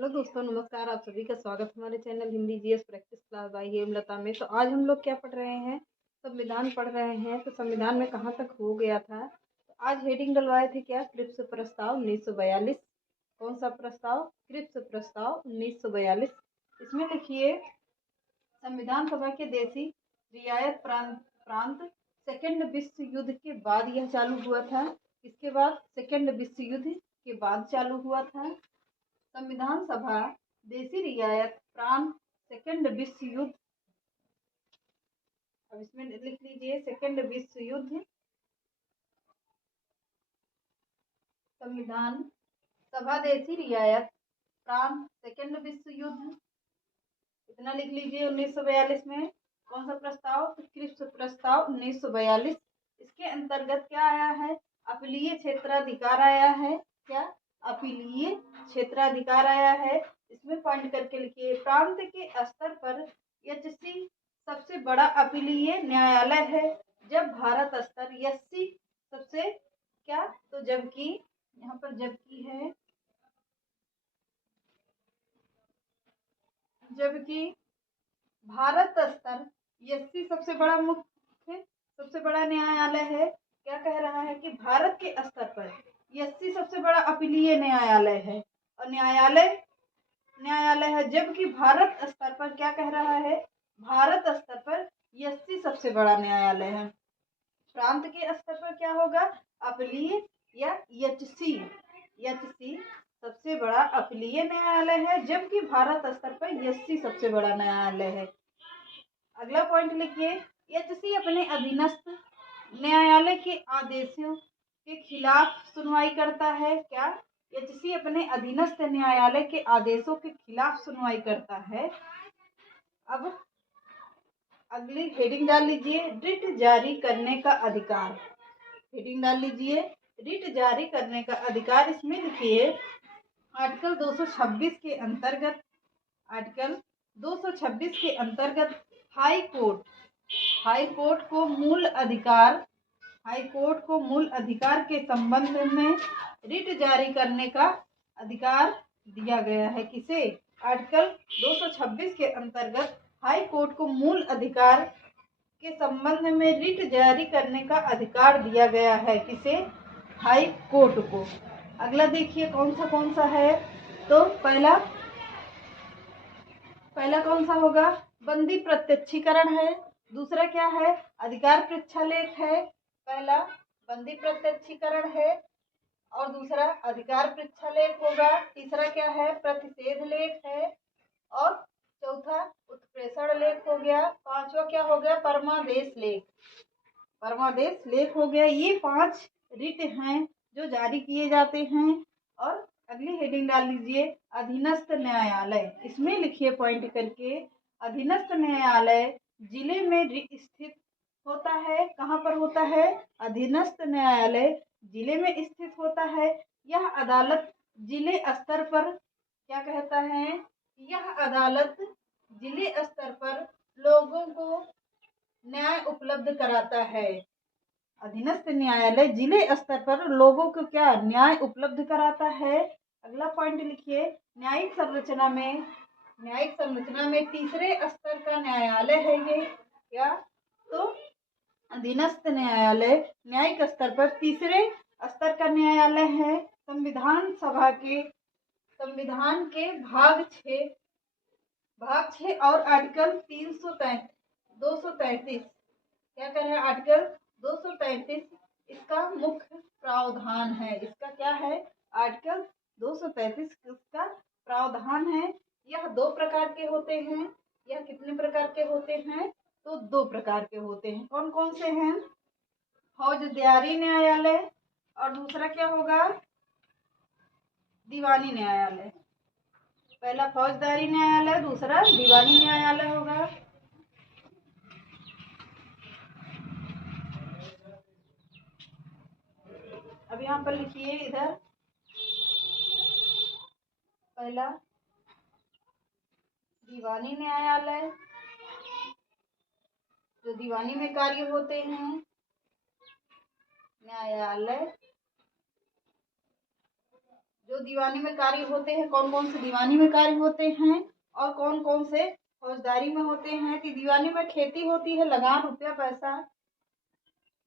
Hello दोस्तों, नमस्कार। आप सभी का स्वागत हमारे channel Hindi GS practice class by Hemlata में। तो आज हम लोग क्या पढ़ रहे हैं? संविधान पढ़ रहे हैं। तो संविधान में कहाँ तक हो गया था? तो आज हेडिंग डलवाए थे क्या? क्रिप्स प्रस्ताव 1942। कौन सा प्रस्ताव? क्रिप्स प्रस्ताव 1942। इसमें लिखिए, संविधान सभा के देशी रियायत प्रांत सेकेंड विश्व युद्ध के बाद यह चालू हुआ था। इसके बाद सेकेंड विश्व युद्ध के बाद चालू हुआ था। संविधान सभा देशी रियायत प्रांत सेकेंड विश्व युद्ध। अब इसमें लिख लीजिए सेकेंड विश्व युद्ध। संविधान सभा देशी रियायत प्रांत सेकेंड विश्व युद्ध, इतना लिख लीजिए। 1942 में कौन सा प्रस्ताव? क्रिप्स प्रस्ताव 1942। इसके अंतर्गत क्या आया है? अपीलीय क्षेत्राधिकार आया है। क्या? अपीलीय क्षेत्राधिकार आया है। इसमें पॉइंट करके लिखिए, प्रांत के स्तर पर एचसी सबसे बड़ा अपीलीय न्यायालय है, जब भारत स्तर एससी सबसे क्या, तो जबकि यहाँ पर जबकि है, जबकि भारत स्तर एससी सबसे बड़ा मुख्य सबसे बड़ा न्यायालय है। क्या कह रहा है कि भारत के स्तर पर एससी सबसे बड़ा अपीलीय न्यायालय है और न्यायालय है, जबकि भारत स्तर पर क्या कह रहा है? भारत स्तर पर एससी सबसे बड़ा न्यायालय है। प्रांत के स्तर पर क्या होगा? अपीलीय या एचसी। एचसी सबसे बड़ा अपीलीय न्यायालय है, जबकि भारत स्तर पर एससी सबसे बड़ा न्यायालय है। अगला पॉइंट लिखिए, एचसी अपने अधीनस्थ न्यायालय के आदेशों के खिलाफ सुनवाई करता है। क्या? एचसी अपने अधीनस्थ न्यायालय के आदेशों के खिलाफ सुनवाई करता है। अब अगली हेडिंग डाल लीजिए, रिट जारी करने का अधिकार। हेडिंग डाल लीजिए, रिट जारी करने का अधिकार। इसमें लिखिए, आर्टिकल 226 के अंतर्गत, आर्टिकल 226 के अंतर्गत हाई कोर्ट को मूल अधिकार के संबंध में रिट जारी करने का अधिकार दिया गया है। किसे? आर्टिकल 226 के अंतर्गत हाई कोर्ट को मूल अधिकार के संबंध में रिट जारी करने का अधिकार दिया गया है। किसे? हाई कोर्ट को। अगला देखिए कौन सा है। तो पहला कौन सा होगा? बंदी प्रत्यक्षीकरण है। दूसरा क्या है? अधिकार पृच्छालेख है। पहला बंदी प्रत्यक्षीकरण है और दूसरा अधिकार पृच्छालेख होगा। तीसरा क्या है? प्रतिषेध लेख है और चौथा उत्प्रेषण लेख हो गया। पांचवा क्या हो गया? परमादेश लेख हो गया। ये 5 रिट हैं जो जारी किए जाते हैं। और अगली हेडिंग डाल लीजिए, अधीनस्थ न्यायालय। इसमें लिखिए पॉइंट करके, अधीनस्थ न्यायालय जिले में स्थित होता है। कहाँ पर होता है? अधीनस्थ न्यायालय जिले में स्थित होता है। यह अदालत जिले स्तर पर क्या कहता है? यह अदालत जिले स्तर पर लोगों को न्याय उपलब्ध कराता है। अधीनस्थ न्यायालय जिले स्तर पर लोगों को क्या? न्याय उपलब्ध कराता है। अगला पॉइंट लिखिए, न्यायिक संरचना में तीसरे स्तर का न्यायालय है ये। क्या? तो अधीनस्थ न्यायालय न्यायिक स्तर पर तीसरे स्तर का न्यायालय है। संविधान के भाग 6 और आर्टिकल 233 क्या कर रहे हैं? आर्टिकल 233 इसका मुख्य प्रावधान है। इसका क्या है? आर्टिकल 233 इसका प्रावधान है। यह 2 प्रकार के होते हैं। यह कितने प्रकार के होते हैं? तो 2 प्रकार के होते हैं। कौन कौन से हैं? फौजदारी न्यायालय और दूसरा क्या होगा? दीवानी न्यायालय। पहला फौजदारी न्यायालय, दूसरा दीवानी न्यायालय होगा। अब यहाँ पर लिखिए, इधर पहला दीवानी न्यायालय, जो दीवानी में कार्य होते हैं। न्यायालय जो दीवानी में कार्य होते हैं, कौन कौन से दीवानी में कार्य होते हैं और कौन कौन से फौजदारी में होते हैं। कि दीवानी में खेती होती है, लगान रुपया पैसा,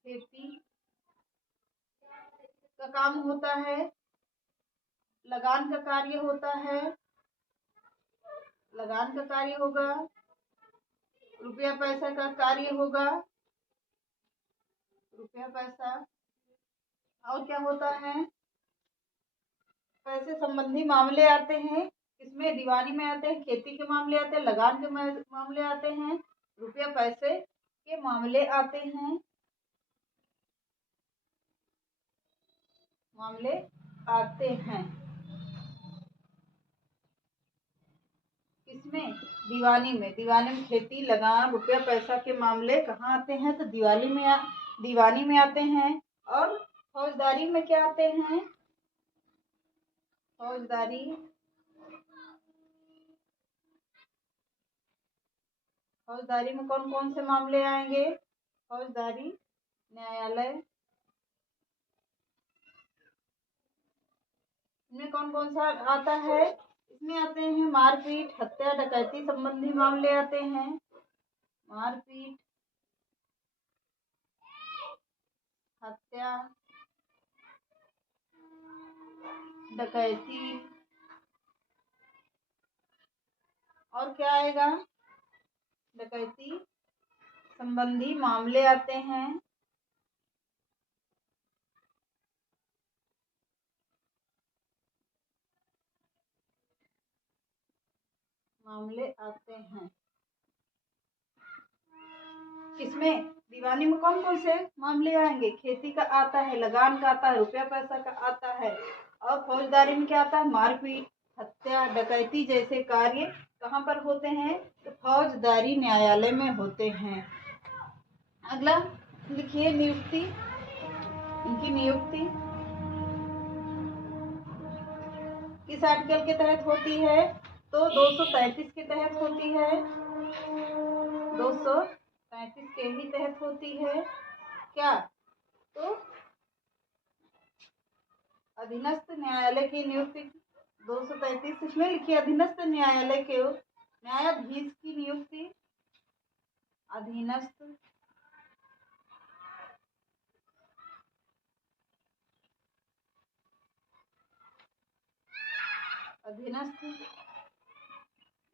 खेती का काम होता है, लगान का कार्य होता है, लगान का कार्य होगा, रुपया पैसा का कार्य होगा, रुपया पैसा। और क्या होता है, पैसे संबंधी मामले आते हैं, इसमें दीवानी में आते हैं, खेती के मामले आते हैं, लगान के मामले आते हैं, रुपया पैसे के मामले आते हैं, मामले आते हैं। इसमें दीवानी में खेती, लगान, रुपया पैसा के मामले कहाँ आते हैं, तो दीवानी में आते हैं। और फौजदारी में क्या आते हैं, फौजदारी में कौन कौन से मामले आएंगे, फौजदारी न्यायालय में कौन कौन सा आता है, इसमें आते हैं मारपीट, हत्या, डकैती संबंधी मामले आते हैं, मारपीट, हत्या, डकैती। और क्या आएगा, डकैती संबंधी मामले आते हैं, मामले आते हैं। इसमें दीवानी में कौन कौन से मामले आएंगे, खेती का आता है, लगान का आता है, रुपया पैसा का आता है। और फौजदारी में क्या आता है, मारपीट, हत्या, डकैती जैसे कार्य कहाँ पर होते हैं, तो फौजदारी न्यायालय में होते हैं। अगला लिखिए नियुक्ति, इनकी नियुक्ति किस आर्टिकल के तहत होती है, तो 233 के तहत होती है, 233 के ही तहत होती है। क्या, तो अधीनस्थ न्यायालय की नियुक्ति 233 इसमें लिखिए, अधीनस्थ न्यायालय के न्यायाधीश की नियुक्ति, अधीनस्थ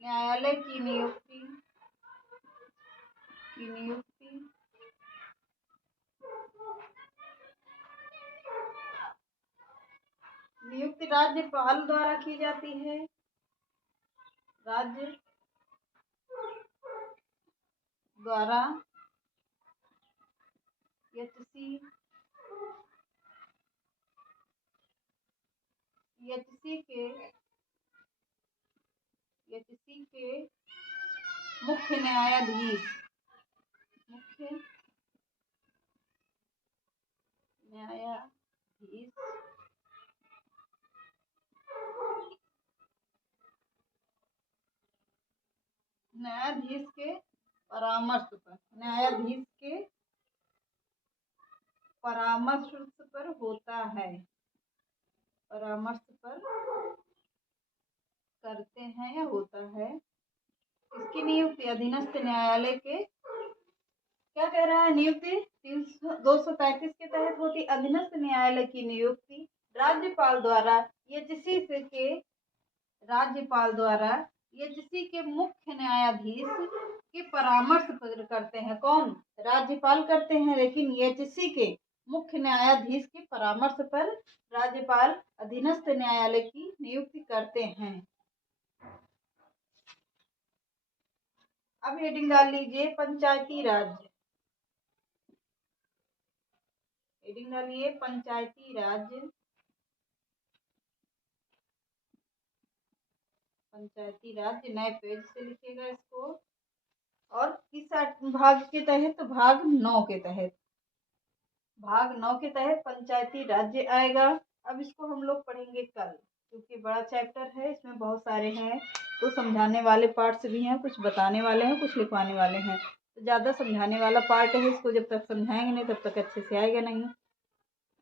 न्यायालय की नियुक्ति नियुक्ति राज्यपाल द्वारा की जाती है, राज्य द्वारा एचसी के मुख्य न्यायाधीश न्यायाधीश के परामर्श पर होता है, परामर्श पर करते हैं या होता है। इसकी नियुक्ति अधीनस्थ न्यायालय के, क्या कह रहा है, नियुक्ति 233 के तहत होती। अधीनस्थ न्यायालय की नियुक्ति राज्यपाल द्वारा एचसी के मुख्य न्यायाधीश के परामर्श पर करते हैं। कौन, राज्यपाल करते हैं, लेकिन एचसी के मुख्य न्यायाधीश के परामर्श पर राज्यपाल अधीनस्थ न्यायालय की नियुक्ति करते हैं। अब हेडिंग डाल लीजिए पंचायती राज, हेडिंग डालिए पंचायती राज, नए पेज से लिखिएगा इसको। और किस भाग के तहत, तो भाग 9 के तहत पंचायती राज्य आएगा। अब इसको हम लोग पढ़ेंगे कल, क्योंकि बड़ा चैप्टर है, इसमें बहुत सारे हैं, तो समझाने वाले पार्ट्स भी हैं, कुछ बताने वाले हैं, कुछ लिखवाने वाले हैं। तो ज़्यादा समझाने वाला पार्ट है, इसको जब तक समझाएंगे नहीं तब तक अच्छे से आएगा नहीं।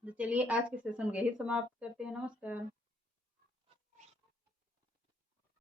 तो चलिए आज के सेशन यही समाप्त करते हैं। नमस्कार।